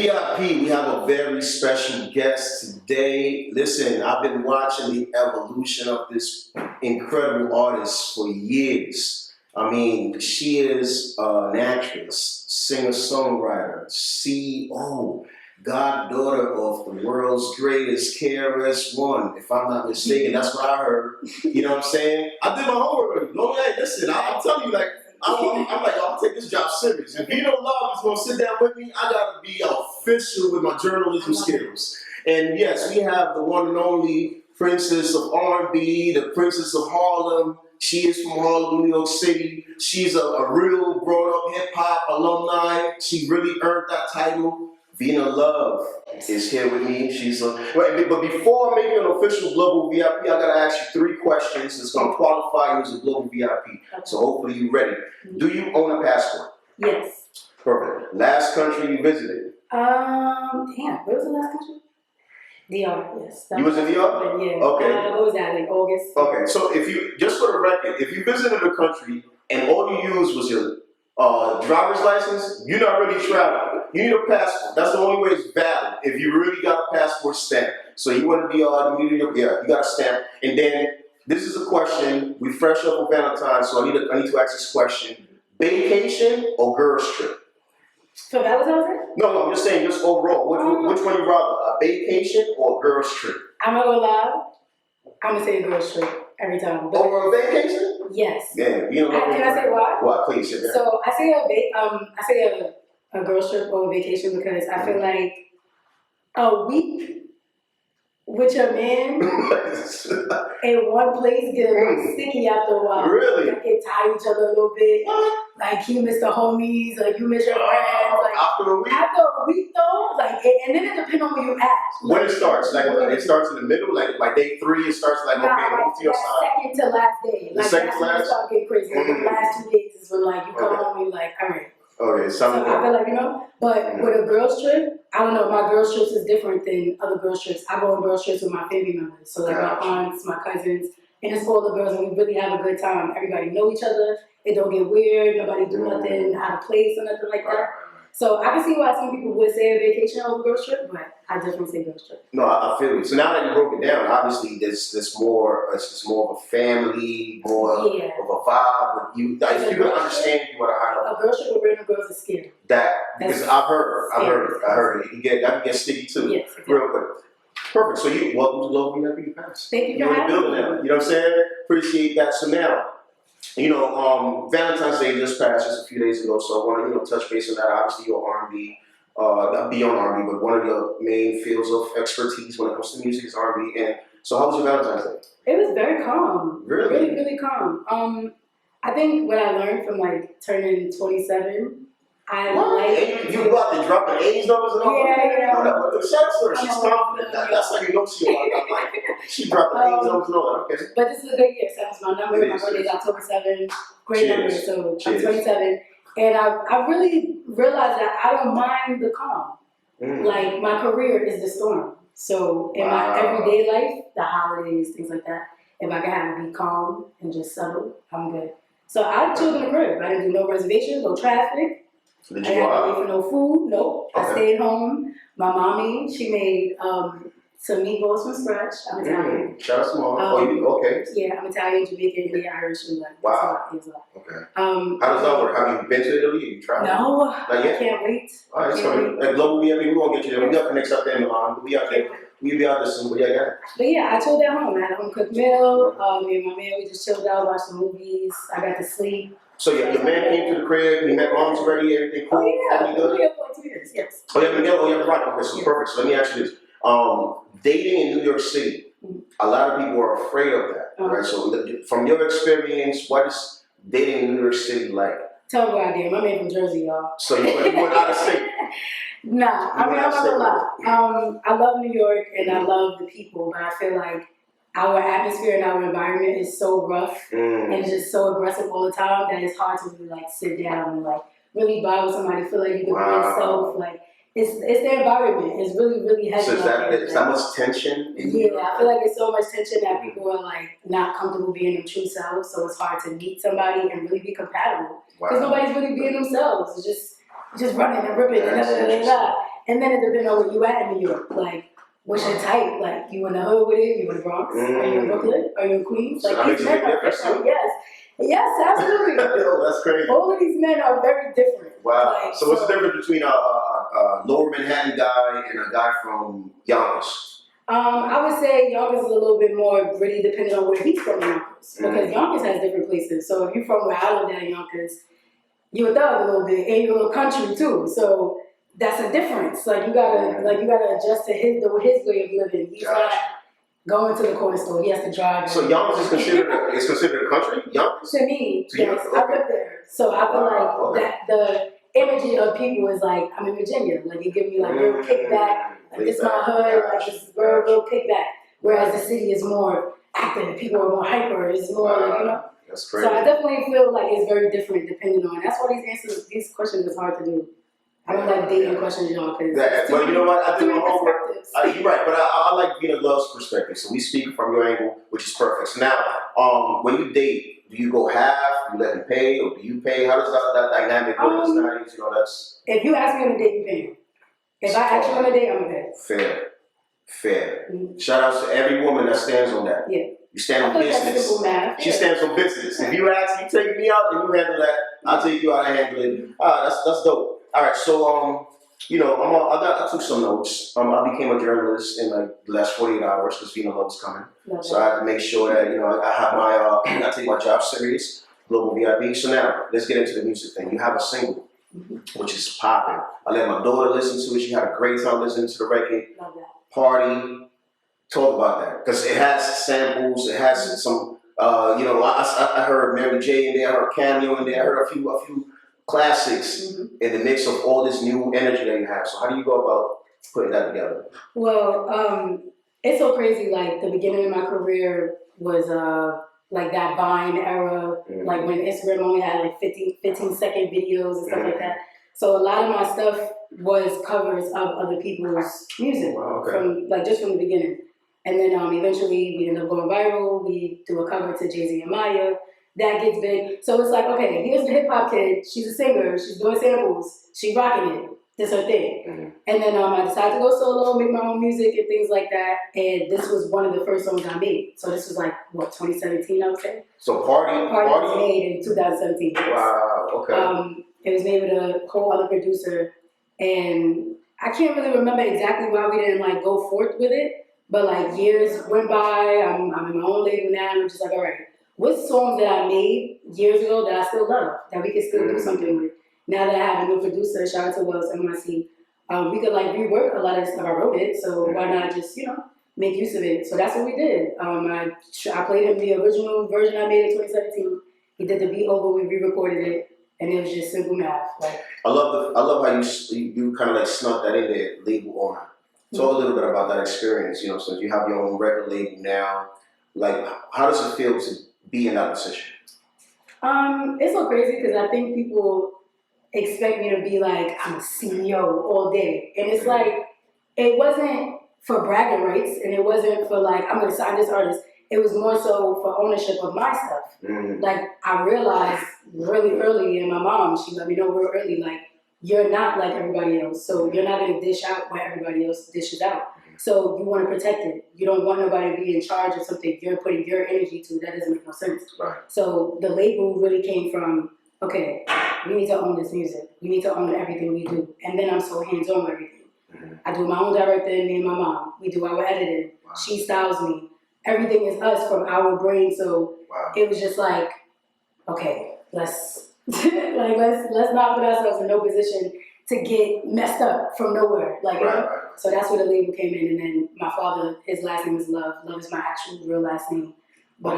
VIP, we have a very special guest today. Listen, I've been watching the evolution of this incredible artist for years. I mean, she is an actress, singer-songwriter, CEO, goddaughter of the world's greatest KRS-One, if I'm not mistaken. That's what I heard. You know what I'm saying? I did my homework. No, hey, listen, I'm telling you, like, I'm like, I'll take this job serious. If Vina Love is gonna sit down with me, I gotta be official with my journalism skills. And yes, we have the one and only Princess of R&B, the Princess of Harlem. She is from Harlem, New York City. She's a real grown-up hip-hop alumni. She really earned that title. Vina Love is here with me. She's but before making an official global VIP, I gotta ask you 3 questions that's gonna qualify you as a global VIP. So hopefully you're ready. Do you own a passport? Yes. Perfect. Last country you visited? Damn, where was the last country? DR, yes. You was in DR? Yeah. Okay. What was that, like August? Okay, so if you, just for the record, if you visited a country and all you used was your driver's license, you're not really traveling. You need a passport. That's the only way it's valid. If you really got a passport stamp. So you want to be you got a stamp. And then this is a question. We fresh up on Valentine's, so I need to ask this question: vacation or girls trip? For Valentine's? No, I'm just saying, just overall. Which one you rather, a vacation or a girls trip? I'm not gonna lie. I'm gonna say a girls trip every time. Over a vacation? Yes. Yeah. Can I say why? Why? Please. Yeah. So I say a girls trip over vacation because I feel like a week with your man in one place get a little sticky after a while. Really? Like get tired of each other a little bit. Like you miss the homies, like you miss your friends. Like after a week though, like and then it depends on where you at. When it starts, like it starts in the middle, like day 3, it starts like move to your side. Second to last day. The second to last? It start getting crazy. Like the last 2 days is when like you come home and you're like, all right. Okay, so I feel like, but with a girls trip, I don't know, my girls trips is different than other girls trips. I go on girls trips with my family members. So like my aunts, my cousins, and it's all the girls and we really have a good time. Everybody know each other. It don't get weird. Nobody do nothing out of place or nothing like that. So I can see why some people would say a vacation over girls trip, but I definitely say girls trip. No, I feel you. So now that you broke it down, obviously there's more. It's more of a family, more of a vibe. You can understand you at a high level. A girls trip with random girls is scary. Because I've heard it. That can get sticky too. Yes, exactly. Real quick. Perfect. So welcome to Global VIP Pass. Thank you You're in the building now. You know what I'm saying? Appreciate that. So now, Valentine's Day just passed just a few days ago, so I want to touch base on that. Obviously, you're R&B, not beyond R&B, but one of your main fields of expertise when it comes to music is R&B. And so, how was your Valentine's Day? It was very calm. Really? Really, really calm. I think what I learned from like turning 27, you about to drop the age numbers and all that? Yeah. But the shout out to her, she's confident. That's how you know she like she dropped the age numbers and all that. Okay. But this is a good year. So that's my number. My birthday is October 7th. Great number. So I'm 27. And I really realized that I don't mind the calm. Like my career is the storm. So in my everyday life, the holidays, things like that, if I can have it be calm and just settle, I'm good. So I chilled in the crib. I didn't do no reservations, no traffic. I didn't have to wait for no food. Nope. I stayed home. My mommy, she made some meatballs from scratch. I'm Italian. Shout out to mom. Okay. Yeah, I'm Italian, Jamaican, Indian, Irish, and like. Wow. Okay. How does that work? Have you been to Italy? Have you tried? No. I can't wait. All right, so at Global VIP, we're going to get you there. We got connects up there in Milan. We'll be out there. We'll be out there soon. But yeah. But yeah, I chilled at home. I had a home cooked meal. Me and my man, we just chilled out, watched some movies. I got to sleep. So your man came to the crib, he met mom's ready, everything cool? Oh yeah, family good? We have like 2 years, yes. Oh, you have right. Okay, so perfect. So let me ask you this. Dating in New York City, a lot of people are afraid of that, right? So from your experience, what is dating in New York City like? Tell me what I did. My man from Jersey, y'all. So you went out of state? Nah, I'm not gonna lie. I love New York and I love the people, but I feel like our atmosphere and our environment is so rough and just so aggressive all the time that it's hard to really like sit down and like really vibe with somebody, feel like you can be yourself. Like it's the environment. It's really, really heavy. So is that much tension? Yeah, I feel like it's so much tension that people are like not comfortable being their true selves. So it's hard to meet somebody and really be compatible because nobody's really being themselves. It's just running and ripping and da da da da. And then it depends on where you at in New York. Like, what's your type? Like, you in the hood with it? You in the Bronx? Are you in Brooklyn? Are you in Queens? So Like, that makes these a big men are difference different. too? Yes. Yes, absolutely. Yo, that's crazy. All of these men are very different. Wow. Like, So what's the difference between a lower Manhattan guy and a guy from Yonkers? I would say Yonkers is a little bit more gritty depending on where he's from in Yonkers. Because Yonkers has different places. So if you're from where I lived at in Yonkers, you a thug a little bit and you're a little country too. So that's a difference. Like you gotta adjust to his way of living. He's not going to the corner store. He has to drive. So Yonkers is considered a country? Yonkers? To me, To yes. you? I live there. So I feel like okay. that the energy of people is like, I'm in Virginia. Like it gives me like real kickback. Like it's my hood, like it's real kickback. Whereas the city is more active, people are more hyper, it's more like, you know. That's crazy. So I definitely feel like it's very different depending on, that's why these questions is hard to do. I don't like dating questions, y'all, because well, you know what? I do my homework. perspectives. You're right, but I like Vina Love's perspective. So we speak from your angle, which is perfect. So now, when you date, do you go half? Do you let him pay, or do you pay? How does that dynamic work? It's not easy, that's. If you ask me on a date, you pay. If I ask you on a date, I'm gonna pay. Fair. Shout outs to every woman that stands on that. Yeah. You stand on business. She stands on business. If you ask, you take me out, and you handle that. I'll take you out and handle it. That's dope. All right, so I took some notes. I became a journalist in like the last 48 hours because Vina Love was coming. So I had to make sure that I have my I take my job serious. Global VIP. So now let's get into the music thing. You have a single, which is popping. I let my daughter listen to it. She had a great time listening to the record. Love that. Party. Talk about that because it has samples. It has some. I heard Mary J in there. I heard Cameo in there. I heard a few classics in the mix of all this new energy that you have. So how do you go about putting that together? Well, it's so crazy. Like the beginning of my career was like that Vine era, like when Instagram only had like 15-second videos and stuff like that. So a lot of my stuff was covers of other people's music from the beginning. And then eventually we end up going viral. We do a cover to Jay-Z and Maya. That gets big. So it's like, okay, here's the hip hop kid. She's a singer. She's doing samples. She's rocking it. This her thing. And then I decided to go solo, make my own music and things like that. And this was one of the first songs I made. So this was like, 2017, I would say? So Party was made in 2017. Wow, okay. It was made with a whole other producer. And I can't really remember exactly why we didn't like go forth with it. But like years went by, I'm in my own label now, and I'm just like, all right, what songs that I made years ago that I still love, that we can still do something with? Now that I have a new producer, shout out to Wells NYC, we could like rework a lot of the stuff. I wrote it, so why not just, make use of it? So that's what we did. I played him the original version I made in 2017. He did the beat over, we re-recorded it, and it was just simple math. Like, I love how you kind of like snuck that in there, label owner. Talk a little bit about that experience, since you have your own record label now. Like, how does it feel to be in that position? It's so crazy because I think people expect me to be like, I'm a CEO all day. And it's like, it wasn't for bragging rights and it wasn't for like, I'm going to sign this artist. It was more so for ownership of my stuff. Like, I realized really early, and my mom, she let me know real early, like, you're not like everybody else, so you're not going to dish out what everybody else dishes out. So you want to protect it. You don't want nobody to be in charge of something you're putting your energy to. That doesn't make no sense. Right. So the label really came from, okay, we need to own this music. We need to own everything we do. And then I'm so hands-on with everything. I do my own directing, me and my mom. We do our editing. She styles me. Everything is us from our brain. So it was just like, okay, let's not put ourselves in no position to get messed up from nowhere. So that's where the label came in. And then my father, his last name is Love. Love is my actual real last name. But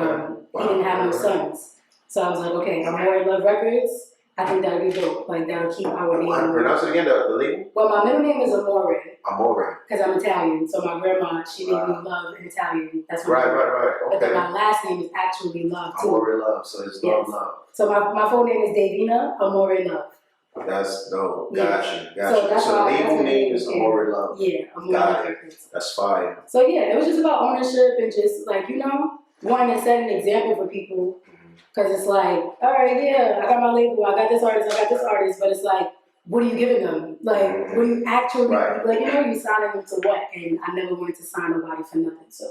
he didn't have no sons. So I was like, okay, I'm more in Love Records. I think that'll be dope. Like, that'll keep our name. Pronounce it again, the label? Well, my middle name is Amore. Amore. Because I'm Italian. So my grandma, she named me Love in Italian. That's right. Okay. But then my last name is actually Love, too. Amore Love, so it's Love. So my full name is Davina Amore Love. That's dope. Gotcha. So the label name is Amore Love. Yeah, Amore Love Records. That's fire. So yeah, it was just about ownership and just like, wanting to set an example for people. Because it's like, all right, yeah, I got my label, I got this artist, but it's like, what are you giving them? Like, what are you actually, Right. like, you know, you signing them to what? And I never wanted to sign nobody for nothing. So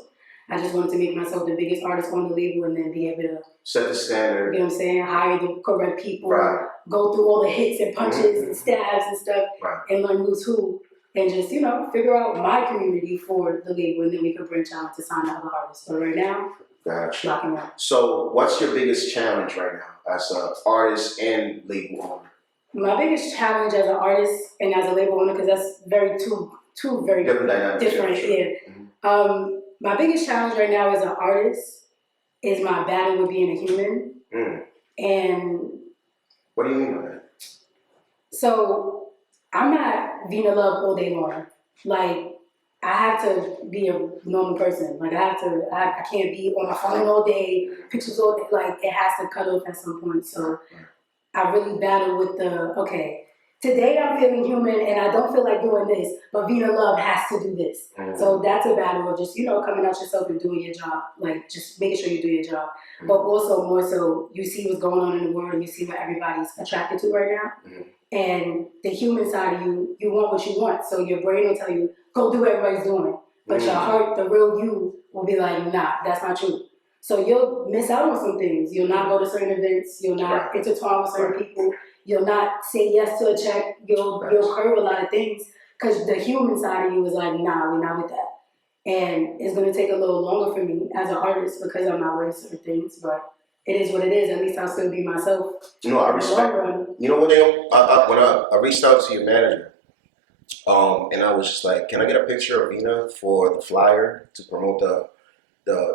I just wanted to make myself the biggest artist on the label and then be able to set the standard. You know what I'm saying? Hire the correct people, Right. go through all the hits and punches and stabs and stuff, right. and learn who's who. And just, you know, figure out my community for the label, and then we can branch out to sign other artists. But right now, gotcha. Locking out. So, what's your biggest challenge right now as an artist and label owner? My biggest challenge as an artist and as a label owner, because that's two very different dynamics. Different, yeah. My biggest challenge right now as an artist is my battle with being a human. And what do you mean by that? So I'm not Vina Love all day long. Like, I have to be a normal person. Like, I can't be on my phone all day, pictures all day. Like, it has to cut off at some point. So I really battle with okay, today I'm feeling human and I don't feel like doing this, but Vina Love has to do this. So that's a battle of just, you know, coming out yourself and doing your job. Like, just making sure you do your job. But also more so, you see what's going on in the world and you see what everybody's attracted to right now. And the human side of you, you want what you want. So your brain will tell you, go do what everybody's doing. But your heart, the real you, will be like, nah, that's not true. So you'll miss out on some things. You'll not go to certain events. You'll not intertwine with certain people. You'll not say yes to a check. You'll curb a lot of things because the human side of you is like, nah, we're not with that. And it's going to take a little longer for me as an artist because I'm not with certain things. But it is what it is. At least I'll still be myself. You know, I respect. You know, when I reached out to your manager, and I was just like, "Can I get a picture of Vina for the flyer to promote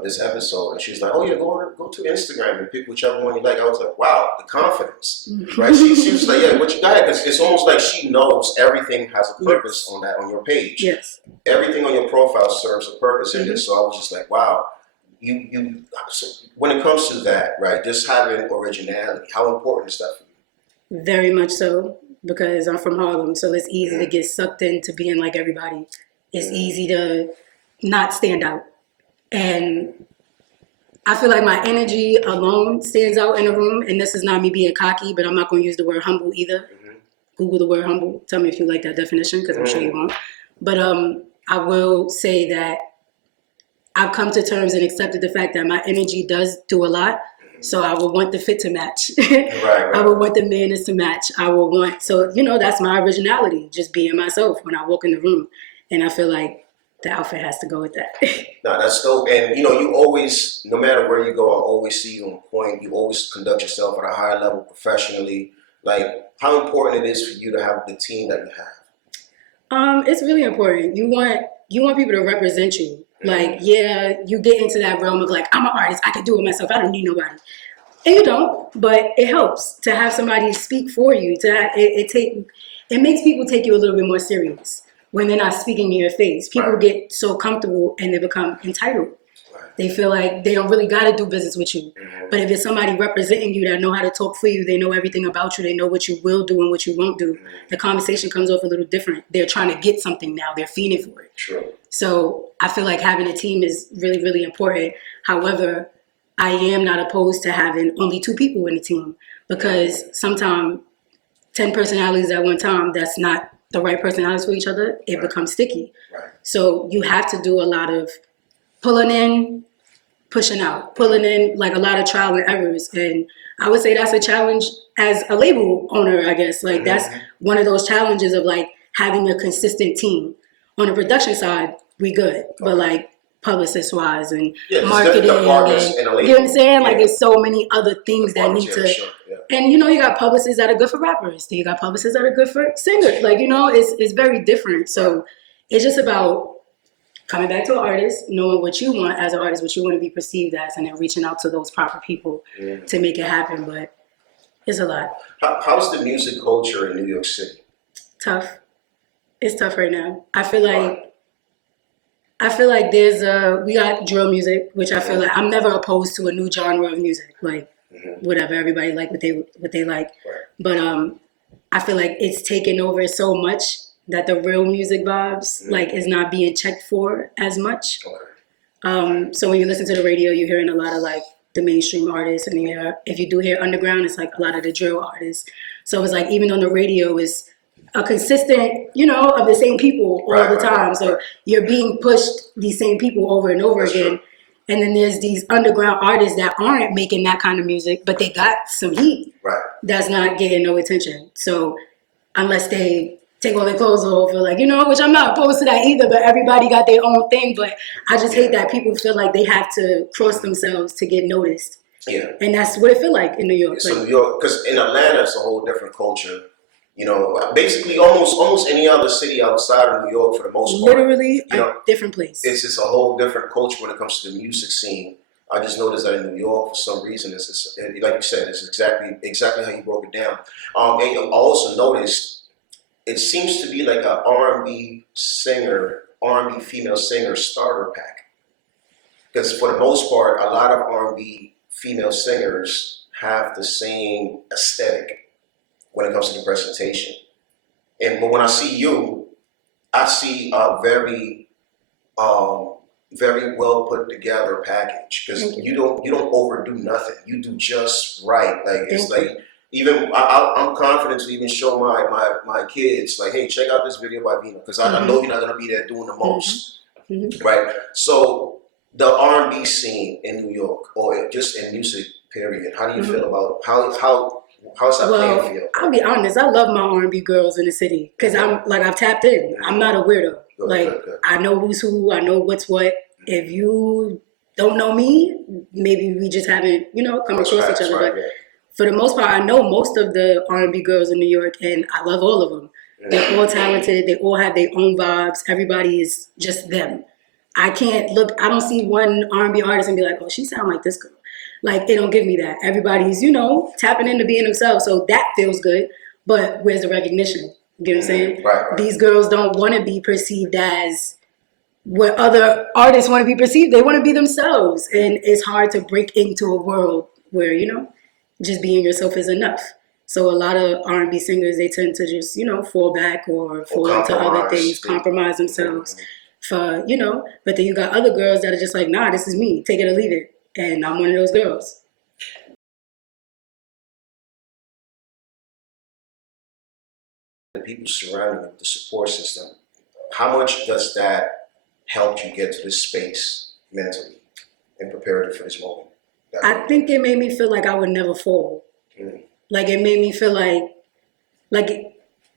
this episode?" And she was like, "Oh yeah, go to Instagram and pick whichever one you like." I was like, "Wow, the confidence!" Right? She was like, "Yeah, what you got?" It's almost like she knows everything has a purpose on your page. Yes. Everything on your profile serves a purpose in this. So I was just like, "Wow." So when it comes to that, right, just having originality, how important is that for you? Very much so, because I'm from Harlem, so it's easy to get sucked into being like everybody. It's easy to not stand out. And I feel like my energy alone stands out in a room, and this is not me being cocky, but I'm not going to use the word humble either. Google the word humble. Tell me if you like that definition, because I'm sure you won't. But I will say that I've come to terms and accepted the fact that my energy does do a lot. So I would want the fit to match. I would want the manners to match. So, you know, that's my originality, just being myself when I walk in the room. And I feel like the outfit has to go with that. No, that's dope. And, you know, you always, no matter where you go, I always see you on point. You always conduct yourself at a high level professionally. Like, how important it is for you to have the team that you have? It's really important. You want people to represent you. Like, yeah, you get into that realm of like, I'm an artist, I can do it myself, I don't need nobody. And you don't, but it helps to have somebody speak for you. It makes people take you a little bit more serious when they're not speaking in your face. People get so comfortable and they become entitled. They feel like they don't really got to do business with you. But if it's somebody representing you that know how to talk for you, they know everything about you, they know what you will do and what you won't do, the conversation comes off a little different. They're trying to get something now. They're fiending for it. True. So I feel like having a team is really, really important. However, I am not opposed to having only 2 people in the team because sometimes 10 personalities at one time, that's not the right personalities for each other. It becomes sticky. So you have to do a lot of pulling in, pushing out, pulling in, like a lot of trial and errors. And I would say that's a challenge as a label owner, I guess. Like that's one of those challenges of like having a consistent team. On the production side, we good, but like publicist wise and marketing, and, you know what I'm saying? Like there's so many other things that need to, and you know, you got publicists that are good for rappers. You got publicists that are good for singers. Like, you know, it's very different. So it's just about coming back to an artist, knowing what you want as an artist, what you want to be perceived as, and then reaching out to those proper people to make it happen. But it's a lot. How's the music culture in New York City? Tough. It's tough right now. I feel like we got drill music, which I feel like I'm never opposed to a new genre of music. Like whatever, everybody like what they like. But I feel like it's taken over so much that the real music vibes like is not being checked for as much. So when you listen to the radio, you're hearing a lot of like the mainstream artists, and if you do hear underground, it's like a lot of the drill artists. So it's like even on the radio, it's a consistent, you know, of the same people all the time. So you're being pushed these same people over and over again. True. And then there's these underground artists that aren't making that kind of music, but they got some heat that's not getting no attention. So unless they take all their clothes off or like, you know, which I'm not opposed to that either, but everybody got their own thing. But I just hate that people feel like they have to cross themselves to get noticed. Yeah. And that's what it feel like in New York. So New York, because in Atlanta, it's a whole different culture. You know, basically almost any other city outside of New York for the most part. Literally a different place. It's just a whole different culture when it comes to the music scene. I just noticed that in New York, for some reason, it's like you said, it's exactly how you broke it down. And I also noticed it seems to be like a R&B female singer starter pack. Because for the most part, a lot of R&B female singers have the same aesthetic when it comes to the presentation. But when I see you, I see a very well put together package, because you don't overdo nothing. You do just right. Like it's like, even I'm confident to even show my kids, like, hey, check out this video by Vina, because I know you're not gonna be there doing the most, right? So the R&B scene in New York, or just in music period, how do you feel about how's that playing for you? I'll be honest, I love my R&B girls in the city, because I've tapped in. I'm not a weirdo. Good. I know who's who. I know what's what. If you don't know me, maybe we just haven't, come across each other. But for the most part, I know most of the R&B girls in New York, and I love all of them. They're all talented. They all have their own vibes. Everybody is just them. I don't see one R&B artist and be like, oh, she sound like this girl. Like, they don't give me that. Everybody's, tapping into being themselves. So that feels good. But where's the recognition? You know what I'm saying? Right. These girls don't want to be perceived as what other artists want to be perceived. They want to be themselves. And it's hard to break into a world where, just being yourself is enough. So a lot of R&B singers, they tend to just, fall back or fall into other things, compromise themselves for, but then you got other girls that are just like, nah, this is me. Take it or leave it. And I'm one of those girls. The people surrounding you, the support system, how much does that help you get to this space mentally and prepare you for this moment? I think it made me feel like I would never fall. Like, it made me feel like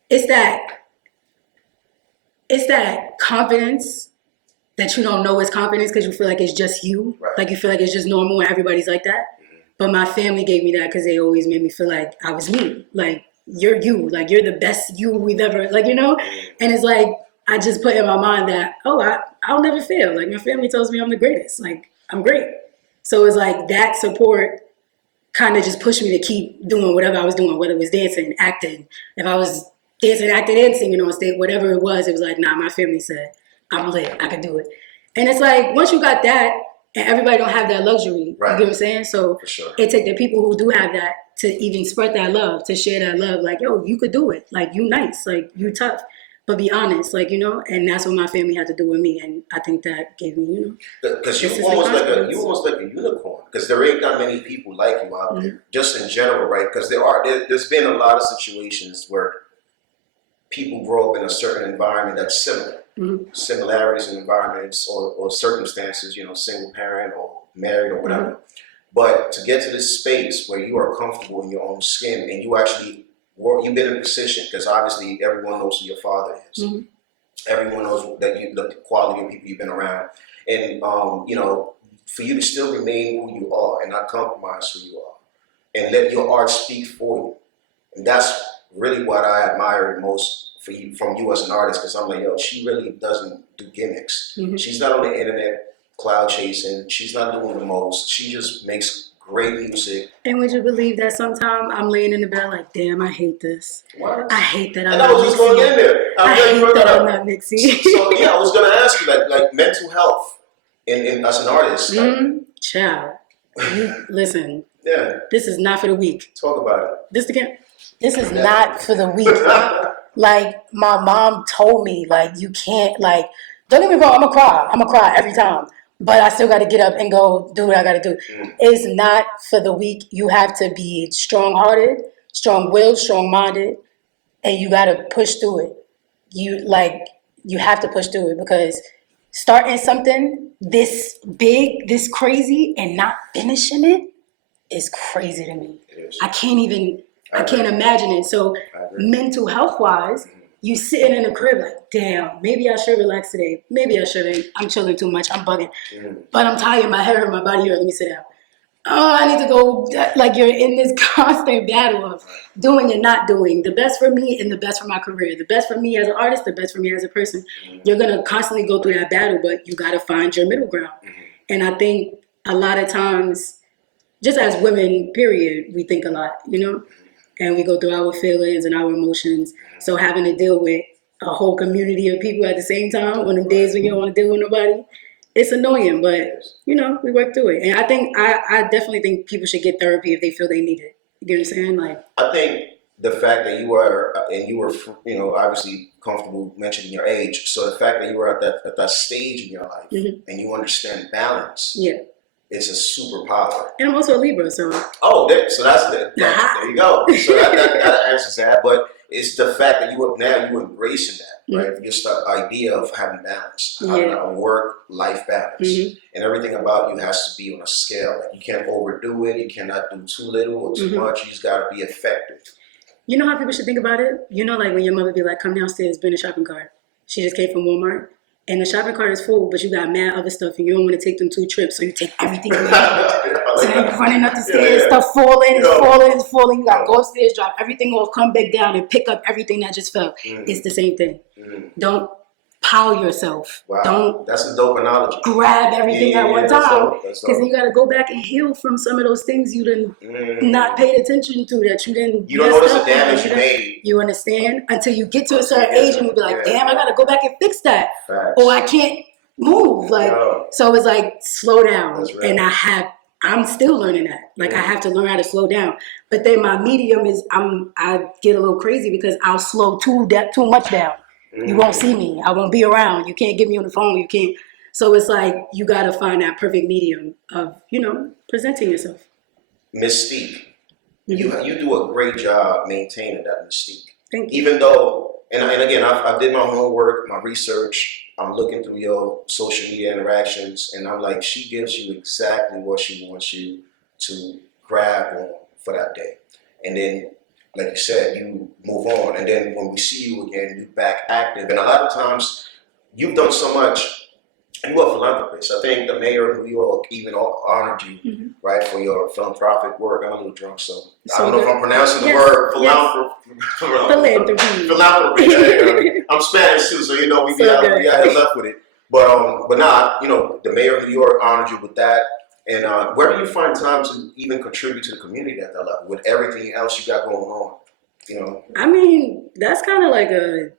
it's that confidence that you don't know is confidence, because you feel like it's just you. Right. Like, you feel like it's just normal and everybody's like that. But my family gave me that because they always made me feel like I was me. Like, you're you. Like, you're the best you we've ever, And it's like, I just put in my mind that, I'll never fail. Like, my family tells me I'm the greatest. Like, I'm great. So it's like that support kind of just pushed me to keep doing whatever I was doing, whether it was dancing, acting. If I was dancing, acting, and singing on stage, whatever it was like, nah, my family said, I'm lit, I can do it. And it's like, once you got that, and everybody don't have that luxury, right. You get what I'm saying? So it takes the people who do have that to even spread that love, to share that love. Like, yo, you could do it. Like, you nice, like, you tough. But be honest, and that's what my family had to do with me, and I think that gave me, because you almost like a unicorn, because there ain't that many people like you out there, just in general, right? Because there's been a lot of situations where people grow up in a certain environment that's similar, similarities in environments or circumstances, single parent or married or whatever. But to get to this space where you are comfortable in your own skin and you actually you've been in a position, because obviously everyone knows who your father is. Everyone knows that the quality of people you've been around. And, for you to still remain who you are and not compromise who you are and let your art speak for you. And that's really what I admire most from you as an artist, because I'm like, yo, she really doesn't do gimmicks. She's not on the internet cloud chasing. She's not doing the most. She just makes great music. And would you believe that sometimes I'm laying in the bed like, damn, I hate this. What? I hate that I'm not mixing. And I was just going in there. I hate that I'm not mixing. So yeah, I was going to ask you, like mental health as an artist. Child, listen. Yeah. This is not for the weak. Talk about it. This is not for the weak. Like, my mom told me, like, you can't, like, don't get me wrong, I'm going to cry every time. But I still got to get up and go do what I got to do. It's not for the weak. You have to be strong-hearted, strong-willed, strong-minded, and you gotta push through it. You have to push through it, because starting something this big, this crazy, and not finishing it is crazy to me. I can't imagine it. So mental health wise, you sitting in a crib like, damn, maybe I should relax today. Maybe I shouldn't. I'm chilling too much. I'm bugging. But I'm tired. My head hurt. My body hurt. Let me sit down. Oh, I need to go. Like, you're in this constant battle of doing and not doing. The best for me and the best for my career. The best for me as an artist, the best for me as a person. You're going to constantly go through that battle, but you got to find your middle ground. And I think a lot of times, just as women, period, we think a lot, you know? And we go through our feelings and our emotions. So having to deal with a whole community of people at the same time on the days when you don't want to deal with nobody, it's annoying, but, you know, we work through it. And I definitely think people should get therapy if they feel they need it. You get what I'm saying? Like, I think the fact that you were, you know, obviously comfortable mentioning your age. So the fact that you were at that stage in your life and you understand balance. Yeah. It's a superpower. And I'm also a Libra, so. Oh, so that's it. There you go. So that answers that. But it's the fact that you embracing that, right? Just the idea of having balance, having a work-life balance, and everything about you has to be on a scale. Like, you can't overdo it. You cannot do too little or too much. You just got to be effective. You know how people should think about it? You know, like when your mother be like, "Come downstairs, bring a shopping cart." She just came from Walmart. And the shopping cart is full, but you got mad other stuff, and you don't want to take them 2 trips, so you take everything. So then you're running up the stairs, stuff falling. You got to go upstairs, drop everything off, come back down, and pick up everything that just fell. It's the same thing. Don't pile yourself. Don't. That's a dope analogy. Grab everything at one time, because then you got to go back and heal from some of those things you didn't not paid attention to, that you didn't. You don't notice the damage you made. You understand? Until you get to a certain age and you be like, damn, I got to go back and fix that. Or I can't move. Like, so it's like, slow down. And I'm still learning that. Like, I have to learn how to slow down. But then my medium is, I get a little crazy because I'll slow too much down. You won't see me. I won't be around. You can't get me on the phone. You can't. So it's like, you got to find that perfect medium of, you know, presenting yourself. Mystique. You do a great job maintaining that mystique. Thank you. Even though, and again, I did my homework, my research. I'm looking through your social media interactions, and I'm like, she gives you exactly what she wants you to grab on for that day. And then, like you said, you move on. And then when we see you again, you're back active. And a lot of times, you've done so much. You are a philanthropist. I think the mayor of New York even honored you, right, for your philanthropic work. I'm a little drunk, so I don't know if I'm pronouncing the word philanthropy. I'm Spanish too, so you know we got here left with it. But nah, you know, the mayor of New York honored you with that. And where do you find time to even contribute to the community at that level with everything else you got going on? You know, I mean, that's kind of like a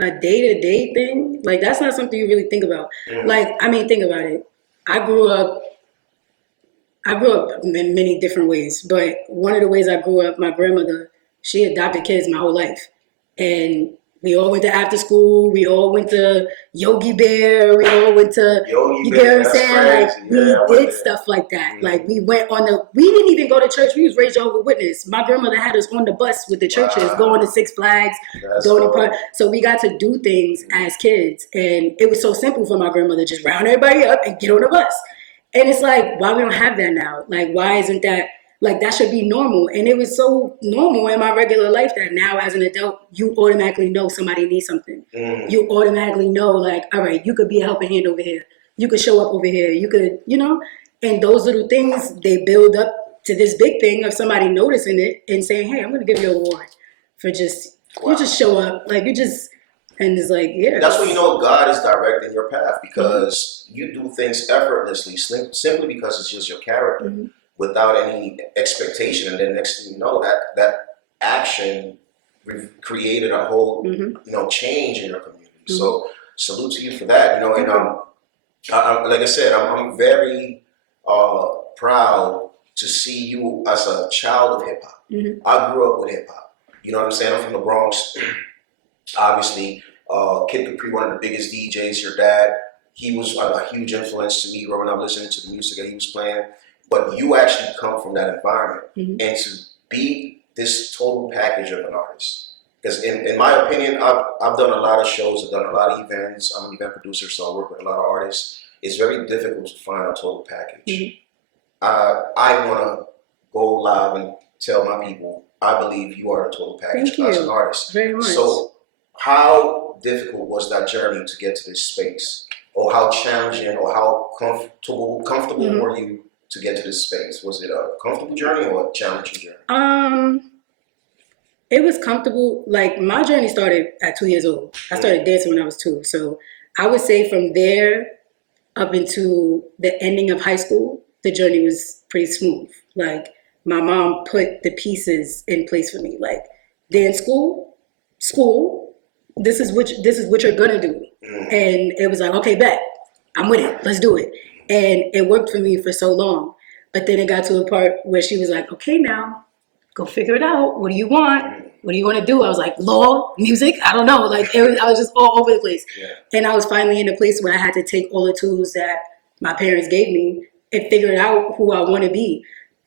day-to-day thing. Like, that's not something you really think about. Like, I mean, think about it. I grew up in many different ways, but one of the ways I grew up, my grandmother, she adopted kids my whole life. And we all went to after school. We all went to Yogi Bear. We all went to, you get what I'm saying? Like, we did stuff like that. Like, we didn't even go to church. We was raised Jehovah's Witness. My grandmother had us on the bus with the churches, going to Six Flags, going to park. So we got to do things as kids. And it was so simple for my grandmother, just round everybody up and get on the bus. And it's like, why we don't have that now? Like, why isn't that? Like, that should be normal. And it was so normal in my regular life that now as an adult, you automatically know somebody needs something. You automatically know, like, all right, you could be a helping hand over here. You could show up over here. You could, you know, and those little things, they build up to this big thing of somebody noticing it and saying, hey, I'm going to give you an award for just, you just show up. Like, you just, and it's like, yeah. That's when you know God is directing your path, because you do things effortlessly, simply because it's just your character. Without any expectation, and then next thing you know, that action created a whole you know, change in your community. So salute to you for that. You know, and like I said, I'm very proud to see you as a child of hip hop. I grew up with hip hop. You know what I'm saying? I'm from the Bronx. Obviously, Kid Capri, one of the biggest DJs. Your dad, he was a huge influence to me growing up, listening to the music that he was playing. But you actually come from that environment, and to be this total package of an artist, Because in my opinion, I've done a lot of shows, I've done a lot of events. I'm an event producer, so I work with a lot of artists. It's very difficult to find a total package. Mm-hmm. I want to go live and tell my people, I believe you are the total package as an artist. Very much. So how difficult was that journey to get to this space? Or how challenging or how comfortable mm-hmm. were you to get to this space? Was it a comfortable journey or a challenging journey? It was comfortable. Like, my journey started at 2 years old. I started dancing when I was 2. So I would say from there up into the ending of high school, the journey was pretty smooth. Like, my mom put the pieces in place for me. Like, dance school, this is what you're gonna do. And it was like, okay, bet, I'm with it, let's do it. And it worked for me for so long. But then it got to a part where she was like, okay, now go figure it out. What do you want? What do you want to do? I was like, law, music, I don't know. Like, I was just all over the place. Yeah. And I was finally in a place where I had to take all the tools that my parents gave me and figure out who I want to be.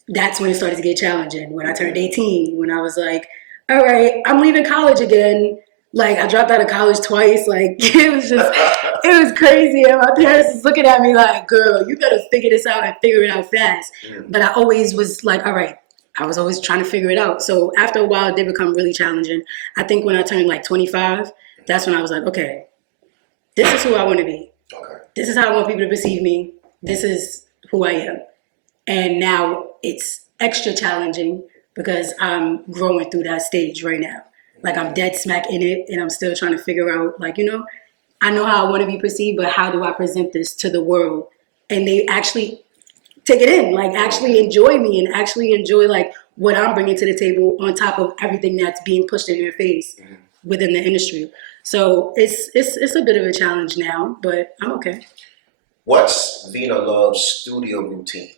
That's when it started to get challenging. When I turned 18, when I was like, all right, I'm leaving college again. Like, I dropped out of college twice. Like, it was crazy. And my parents was looking at me like, girl, you better figure this out and figure it out fast. But I always was like, all right, I was always trying to figure it out. So after a while, it did become really challenging. I think when I turned like 25, that's when I was like, okay, this is who I want to be. Okay. This is how I want people to perceive me. This is who I am. And now it's extra challenging because I'm growing through that stage right now. Like, I'm dead smack in it, and I'm still trying to figure out, like, I know how I want to be perceived, but how do I present this to the world? And they actually take it in, like, actually enjoy me and actually enjoy, like, what I'm bringing to the table on top of everything that's being pushed in their face within the industry. So it's a bit of a challenge now, but I'm okay. What's Vina Love's studio routine?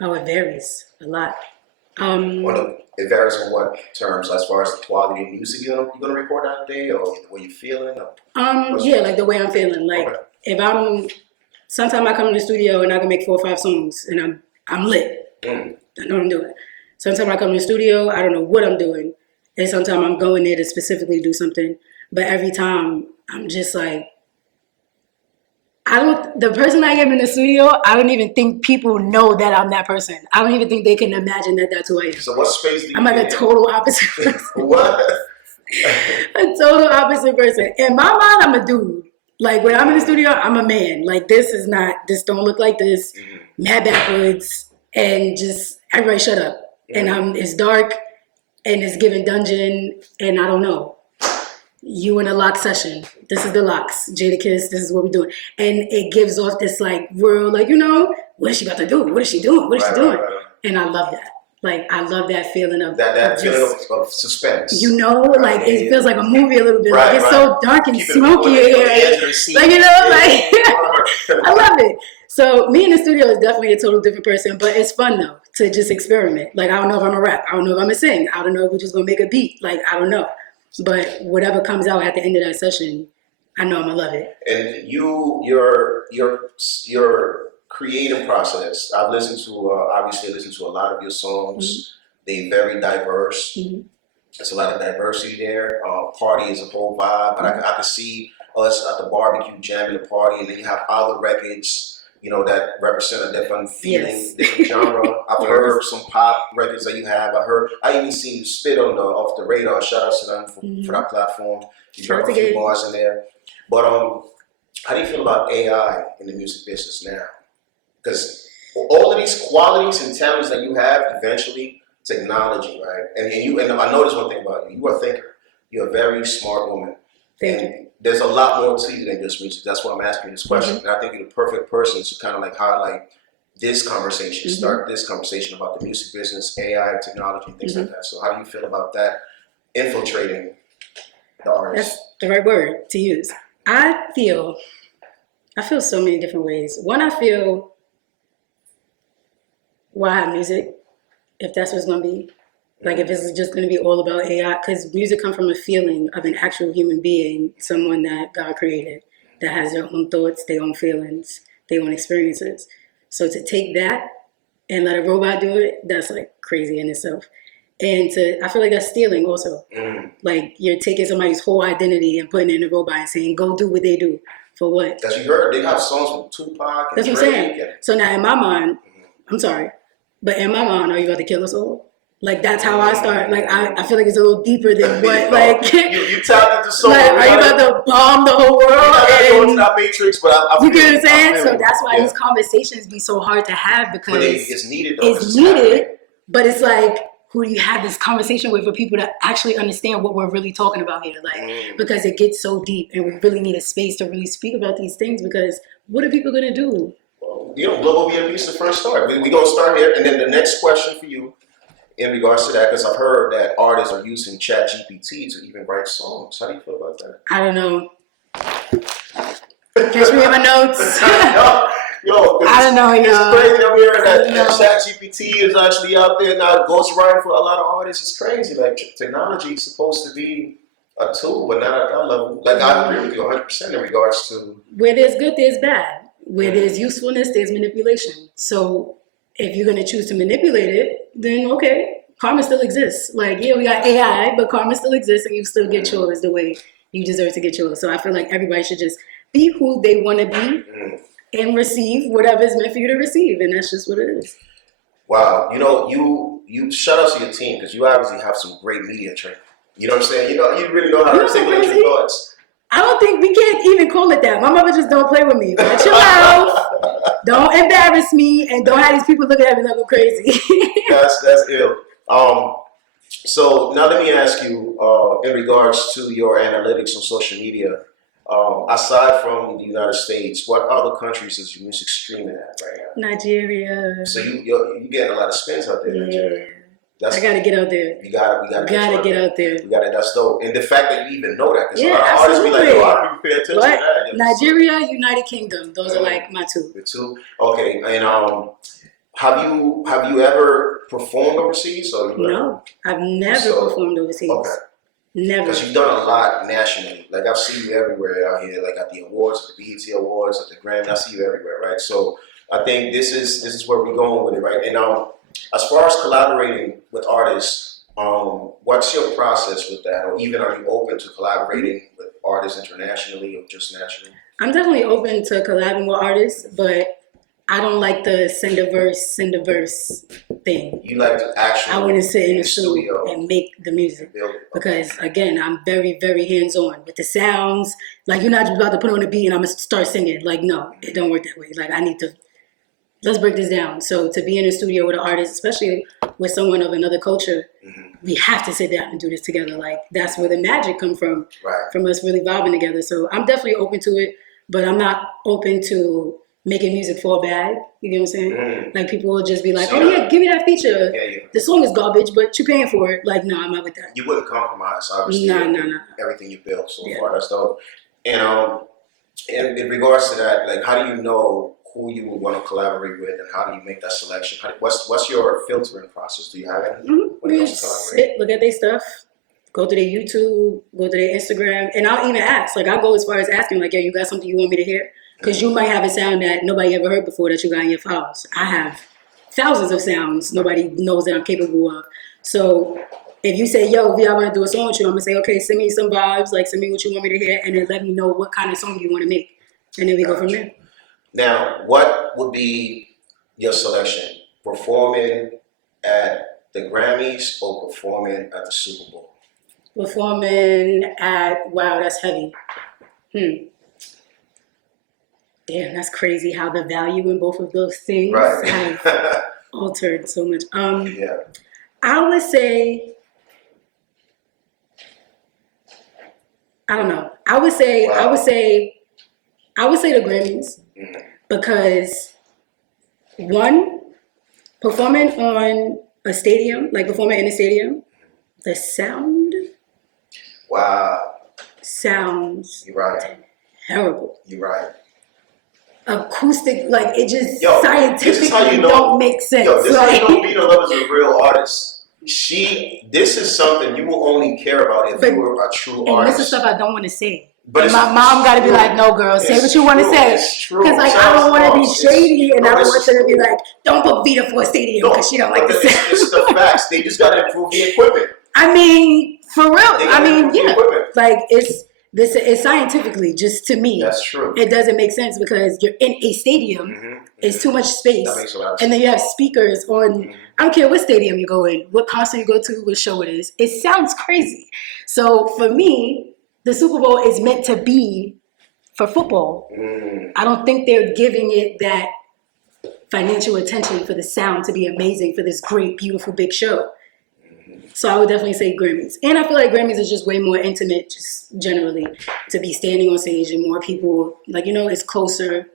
Oh, it varies a lot. It varies in what terms, as far as the quality of music you're gonna record that day, or the way you're feeling? Yeah, like the way I'm feeling. Like, if sometimes I come in the studio and I can make 4 or 5 songs, and I'm lit. I know what I'm doing. Sometimes I come in the studio, I don't know what I'm doing, and sometimes I'm going there to specifically do something. But every time I'm just like, the person I am in the studio, I don't even think people know that I'm that person. I don't even think they can imagine that that's who I am. So what space do you I'm like a total opposite person. What? A total opposite person. In my mind, I'm a dude. Like, when I'm in the studio, I'm a man. Like, this don't look like this. Mad backwards. And just, everybody shut up. And it's dark. And it's giving dungeon. And I don't know. You in a lock session. This is the locks. Jadakiss, this is what we're doing. And it gives off this, like, real, like, what is she about to do? What is she doing? What is she doing? Right. And I love that. Like, I love that feeling of that feeling of suspense. Like, it feels like a movie a little bit. Right, like, it's so dark and smoky in here. Like, I love it. So me in the studio is definitely a total different person, but it's fun though to just experiment. Like, I don't know if I'm a rap. I don't know if I'm a sing. I don't know if we're just gonna make a beat. Like, I don't know. But whatever comes out at the end of that session, I know I'm gonna love it. And your creative process, I've listened to obviously listened to a lot of your songs. They're very diverse. There's a lot of diversity there. Party is a whole vibe, but I can see us at the barbecue jamming the party, and then you have other records, that represent a different feeling, different genre. I've heard some pop records that you have. I even seen you spit on off the radar. Shout out to them for that platform. You dropped a few bars in there. But how do you feel about AI in the music business now? Because all of these qualities and talents that you have, eventually technology, right? And I noticed one thing about you. You are a thinker. You're a very smart woman. Thank you. There's a lot more to you than just music. That's why I'm asking you this question. And I think you're the perfect person to kind of like highlight this conversation, start this conversation about the music business, AI, technology, things like that. So how do you feel about that infiltrating the artist? That's the right word to use. I feel so many different ways. One, I feel why have music, if that's what it's going to be. Like, if it's just going to be all about AI, because music comes from a feeling of an actual human being, someone that God created, that has their own thoughts, their own feelings, their own experiences. So to take that and let a robot do it, that's like crazy in itself. And I feel like that's stealing also. Like you're taking somebody's whole identity and putting it in a robot and saying, go do what they do. For what? As you heard, they have songs with Tupac and that's what I'm saying. So now in my mind, I'm sorry, but in my mind, are you about to kill us all? Like that's how I start. Like I feel like it's a little deeper than what. Like you tapped into so. Like, are you about to bomb the whole world? Go into that matrix, but you get what I'm saying? So that's why these conversations be so hard to have because it's needed. It's needed, but it's like, who do you have this conversation with for people to actually understand what we're really talking about here? Like, because it gets so deep and we really need a space to really speak about these things because what are people going to do? Well, Global VIP is the first start. We're going to start here. And then the next question for you in regards to that, because I've heard that artists are using ChatGPT to even write songs. How do you feel about that? I don't know. Catch me in my notes. I don't know, It's crazy. I'm hearing that ChatGPT is actually out there now. Ghostwriting for a lot of artists. It's crazy. Like technology is supposed to be a tool, but not at that level. Like I agree with you 100% in regards to where there's good, there's bad. Where there's usefulness, there's manipulation. So if you're gonna choose to manipulate it, then okay, karma still exists. Like we got AI, but karma still exists, and you still get yours the way you deserve to get yours. So I feel like everybody should just be who they want to be. And receive whatever is meant for you to receive, and that's just what it is. Wow, you shout out to your team because you obviously have some great media training. You know what I'm saying? You really know how to articulate your thoughts. I don't think we can't even call it that. My mother just don't play with me. Watch your mouth. Don't embarrass me, and don't have these people looking at me like I'm crazy. that's ill. So now let me ask you in regards to your analytics on social media. Aside from the United States, what other countries is your music streaming at right now? Nigeria. So you getting a lot of spins out there, Nigeria. I gotta get out there. We gotta get out there. That's dope. And the fact that you even know that, because a lot of artists be like, yo, I don't even pay attention to that. Nigeria, United Kingdom, those are like my two. The two. Okay, and have you ever performed overseas? No, I've never performed overseas. Okay. Never. Because you've done a lot nationally. Like I've seen you everywhere out here, like at the awards, at the BET Awards, at the Grammy. I see you everywhere, right? So I think this is where we're going with it, right? And as far as collaborating with artists, what's your process with that? Or even are you open to collaborating with artists internationally or just nationally? I'm definitely open to collabing with artists, but I don't like the send a verse thing. You like to actually I want to sit in the studio and make the music. Because again, I'm very, very hands-on with the sounds. Like you're not just about to put on a beat and I'm going to start singing. Like, no, it don't work that way. Like let's break this down. So to be in a studio with an artist, especially with someone of another culture, we have to sit down and do this together. Like that's where the magic comes from us really vibing together. So I'm definitely open to it, but I'm not open to making music for a bag, you get what I'm saying? Like people will just be like, "Oh yeah, give me that feature." The song is garbage, but you're paying for it. Like, no, I'm not with that. You wouldn't compromise, obviously. No. Everything you built so far, that's dope. And in regards to that, like, how do you know who you would want to collaborate with, and how do you make that selection? What's your filtering process? Do you have any? You sit, look at their stuff, go to their YouTube, go to their Instagram, and I'll even ask. Like, I'll go as far as asking, like, "Yo, you got something you want me to hear?" Because you might have a sound that nobody ever heard before that you got in your files. I have thousands of sounds nobody knows that I'm capable of. So if you say, yo, V, I want to do a song with you, I'm going to say, okay, send me some vibes, like send me what you want me to hear, and then let me know what kind of song you want to make. And then we go from there. Now, what would be your selection? Performing at the Grammys or performing at the Super Bowl? Performing at, wow, that's heavy. Damn, that's crazy how the value in both of those things have altered so much. I would say, I don't know. I would say the Grammys because one, performing on a stadium, like performing in a stadium, the sound. Sounds. You're right. Terrible. You're right. Acoustic, like it just scientifically don't make sense. This is how you know Vina Love is a real artist. This is something you will only care about if you were a true artist. And this is stuff I don't want to say. But and my mom got to be like, no, girl, say what you want to say. It's true. Because like I don't want to be shady, and I don't want them to be like, don't book Vina for a stadium because she don't like the sound. It's the facts. They just got to improve the equipment. I mean, for real. I mean, yeah. Like it's scientifically, just to me, that's true. It doesn't make sense because you're in a stadium. It's too much space, that makes a lot of sense. And then you have speakers on. I don't care what stadium you go in, what concert you go to, what show it is. It sounds crazy. So for me, the Super Bowl is meant to be for football. I don't think they're giving it that financial attention for the sound to be amazing for this great, beautiful, big show. So I would definitely say Grammys. And I feel like Grammys is just way more intimate, just generally, to be standing on stage and more people, like, you know, it's closer.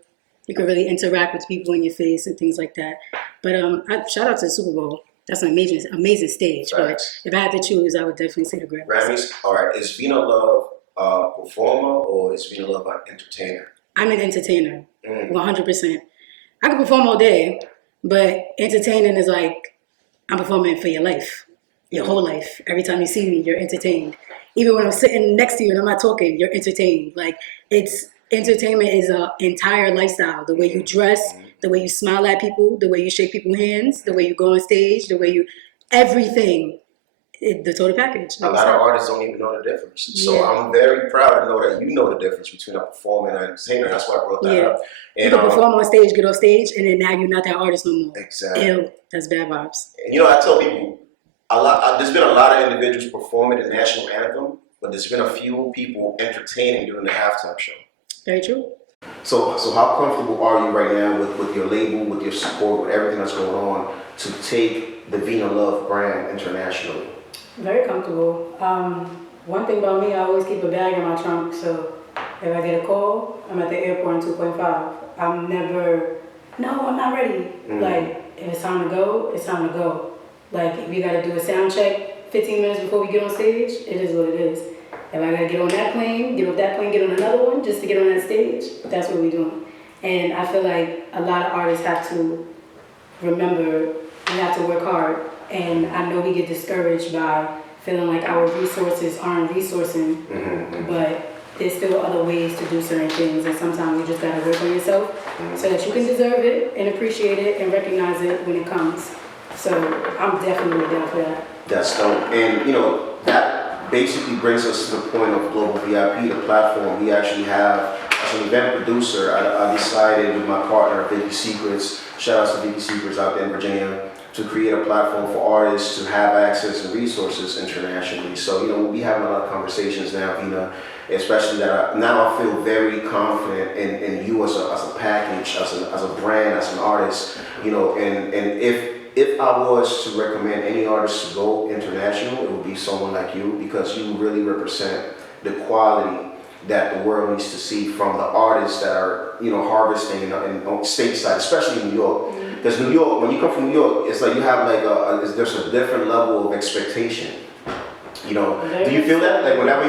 You can really interact with people in your face and things like that. But shout out to the Super Bowl. That's an amazing stage. Right. But if I had to choose, I would definitely say the Grammys. Grammys. All right. Is Vina Love a performer or is Vina Love an entertainer? I'm an entertainer, 100%. I can perform all day, but entertaining is like I'm performing for your life, your whole life. Every time you see me, you're entertained. Even when I'm sitting next to you and I'm not talking, you're entertained. Like entertainment is an entire lifestyle. The way you dress, the way you smile at people, the way you shake people's hands, the way you go on stage, the way you, everything, the total package. A lot of artists don't even know the difference. So I'm very proud to know that you know the difference between a performer and an entertainer. That's why I brought that up. And, you can perform on stage, get off stage, and then now you're not that artist no more. Exactly. Ew, that's bad vibes. And, you know, I tell people, there's been a lot of individuals performing the national anthem, but there's been a few people entertaining during the halftime show. Very true. So how comfortable are you right now with your label, with your support, with everything that's going on to take the Vina Love brand internationally? Very comfortable. One thing about me, I always keep a bag in my trunk, so if I get a call, I'm at the airport in 2.5. I'm never, no, I'm not ready. Like, if it's time to go, it's time to go. Like, if you gotta do a sound check 15 minutes before we get on stage, it is what it is. If I gotta get on that plane, get off that plane, get on another one, just to get on that stage, that's what we're doing. And I feel like a lot of artists have to remember we have to work hard. And I know we get discouraged by feeling like our resources aren't resourcing, but there's still other ways to do certain things. And sometimes you just gotta work on yourself so that you can deserve it and appreciate it and recognize it when it comes. So I'm definitely down for that. That's dope. And you know, that basically brings us to the point of Global VIP, the platform we actually have. As an event producer, I decided with my partner, VIP Secrets, shout out to VIP Secrets out there in Virginia, to create a platform for artists to have access and resources internationally. So, you know, we'll be having a lot of conversations now, Vina, especially that now I feel very confident in you as a package, as a brand, as an artist, you know, and if I was to recommend any artist to go international, it would be someone like you, because you really represent the quality that the world needs to see from the artists that are, you know, harvesting on stateside, especially in New York. Because New York, when you come from New York, it's like you have like there's a different level of expectation. You know, do you feel that? Like whenever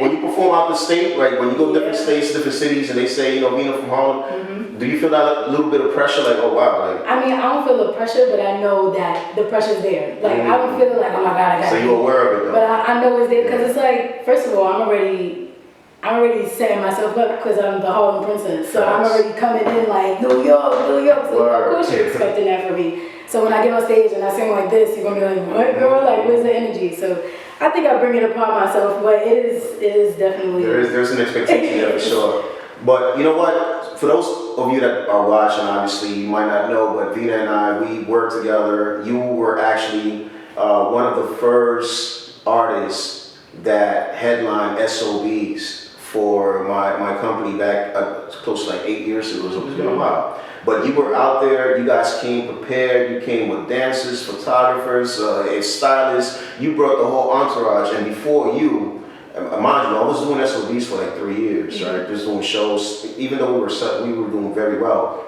when you perform out the state, like when you go to different states, different cities, and they say, you know, Vina from Harlem, do you feel that little bit of pressure? Like, oh wow, like. I mean, I don't feel the pressure, but I know that the pressure's there. Like I don't feel like, oh my God, I got. So you're aware of it, though. But I know it's there because it's like, first of all, I'm already setting myself up because I'm the Harlem princess. So I'm already coming in like New York. So of course you're expecting that from me. So when I get on stage and I sing like this, you're gonna be like, what, girl? Like, where's the energy? So I think I bring it upon myself, but it is definitely there's an expectation there for sure. But you know what? For those of you that are watching, obviously you might not know, but Vina and I, we worked together. You were actually one of the first artists that headlined SOBs for my company back close to like 8 years ago. So it's been a while. But you were out there, you guys came prepared, you came with dancers, photographers, and stylists. You brought the whole entourage, and before you, mind you, I was doing SOBs for like 3 years, right? Just doing shows, even though we were doing very well.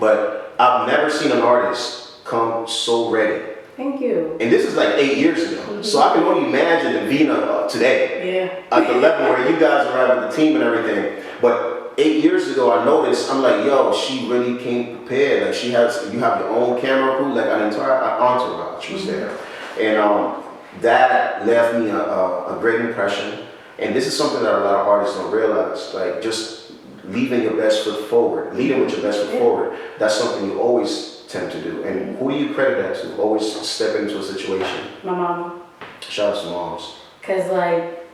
But I've never seen an artist come so ready. Thank you. And this is like 8 years ago. So I can only imagine the Vina today. At the level where you guys are at with the team and everything. But 8 years ago, I noticed, I'm like, yo, she really came prepared. Like you have your own camera crew, like an entire entourage was there. And that left me a great impression. And this is something that a lot of artists don't realize. Like just leaving your best foot forward, leading with your best foot forward. That's something you always tend to do. And who do you credit that to? Always step into a situation. My mom. Shout out to moms. Cause like,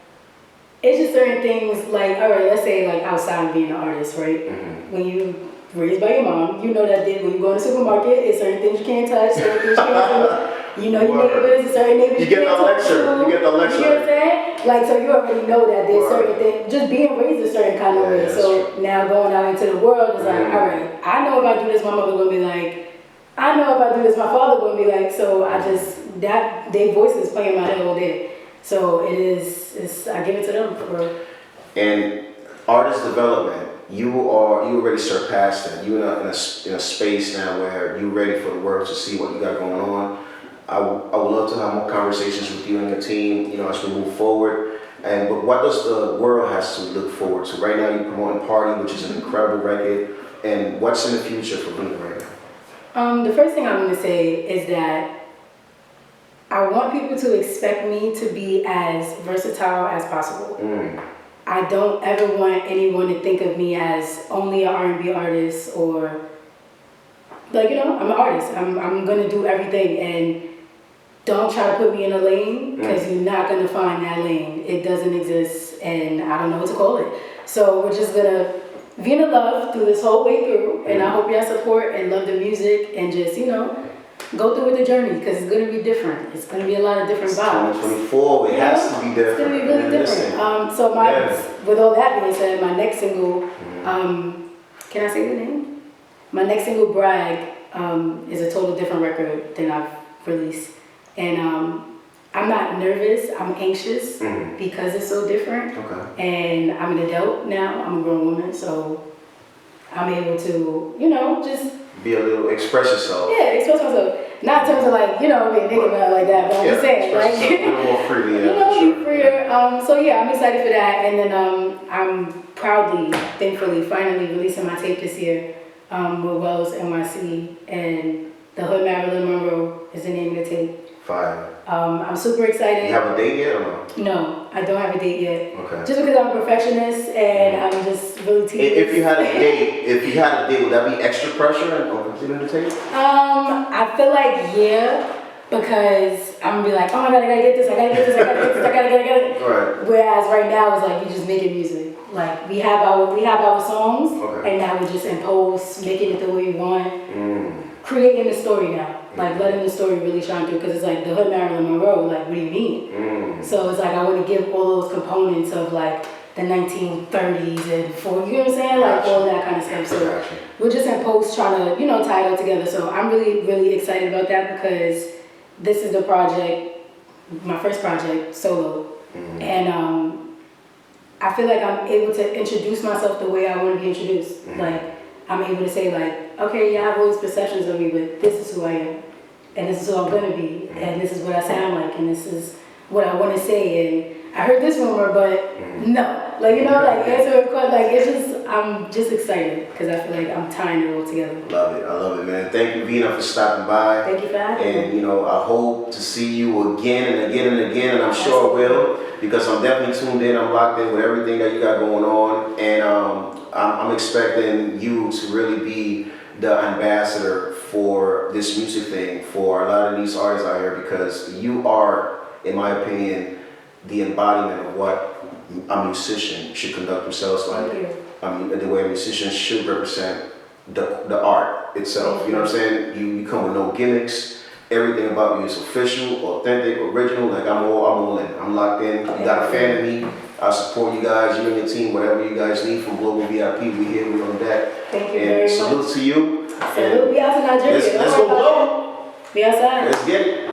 it's just certain things like, all right, let's say like outside of being an artist, right? When you raised by your mom, you know that when you go in the supermarket, it's certain things you can't touch, certain things you can't do. You know your neighbors, certain neighbors you get can't the talk lecture. to. You get the lecture. You know what I'm saying? Like, so you already know that there's certain things, just being raised a certain kind of way. So now going out into the world is like, all right, I know if I do this, my mother gonna be like, I know if I do this, my father gonna be like, so I just, that, their voices playing in my head all day. So it is, I give it to them for real. And artist development, you already surpassed that. You're in a space now where you're ready for the world to see what you got going on. I would love to have more conversations with you and your team, you know, as we move forward. But what does the world has to look forward to? Right now you're promoting Party, which is an incredible record. And what's in the future for Vina right now? The first thing I'm going to say is that I want people to expect me to be as versatile as possible. I don't ever want anyone to think of me as only an R&B artist or, like, you know, I'm an artist. I'm going to do everything, and don't try to put me in a lane because you're not going to find that lane. It doesn't exist, and I don't know what to call it. So we're just going to Vina Love through this whole way through, and I hope y'all support and love the music and just, you know, go through with the journey because it's going to be different. It's going to be a lot of different vibes. 2024, it has to be different. It's going to be really different. So with all that being said, my next single, can I say the name? My next single, Brag, is a total different record than I've released. And I'm not nervous, I'm anxious because it's so different. And I'm an adult now, I'm a grown woman, so I'm able to, you know, just be a little, express yourself. Yeah, express myself. Not in terms of like, you know, being nigga not like that, but I'm just saying, like, a little more freely. You know, be freer. So yeah, I'm excited for that. And then I'm proudly, thankfully, finally releasing my tape this year with Wells NYC, and The Hood Marilyn Monroe is the name of the tape. Fine. I'm super excited. You have a date yet or no? No, I don't have a date yet. Okay. Just because I'm a perfectionist and I'm just really tedious. If you had a date, would that be extra pressure on completing the tape? I feel like because I'm gonna be like, oh my god, I gotta get this, I gotta get this, I gotta get this, I gotta get it. Right. Whereas right now it's like you just making music. Like we have our songs, and now we just impose making it the way we want, creating the story now. Like letting the story really shine through, because it's like The Hood Marilyn Monroe, like what do you mean? So it's like I want to give all those components of like the 1930s and 40s, you know what I'm saying? Like all that kind of stuff. So we're just in post trying to, you know, tie it all together. So I'm really, really excited about that because this is the project, my first project, solo. And I feel like I'm able to introduce myself the way I want to be introduced. Like I'm able to say like, okay, yeah, I have all these perceptions of me, but this is who I am. And this is who I'm going to be. And this is what I sound like. And this is what I want to say. And I heard this rumor, but no. Like, you know, like answer a question. Like, it's just, I'm just excited because I feel like I'm tying it all together. Love it. I love it, man. Thank you, Vina, for stopping by. Thank you for having me. And, you know, I hope to see you again and again and again. And I'm sure I will, because I'm definitely tuned in. I'm locked in with everything that you got going on. And I'm expecting you to really be the ambassador for this music thing for a lot of these artists out here, because you are, in my opinion, the embodiment of what a musician should conduct themselves like. I mean, the way a musician should represent the art itself. You know what I'm saying? You come with no gimmicks. Everything about you is official, authentic, original. Like I'm all in. I'm locked in. You got a fan of me. I support you guys, you and your team, whatever you guys need from Global VIP. We here, we on deck. Thank you very much. Salute to you. Salute. We out to Nigeria. Let's go global. Be outside. Let's get it.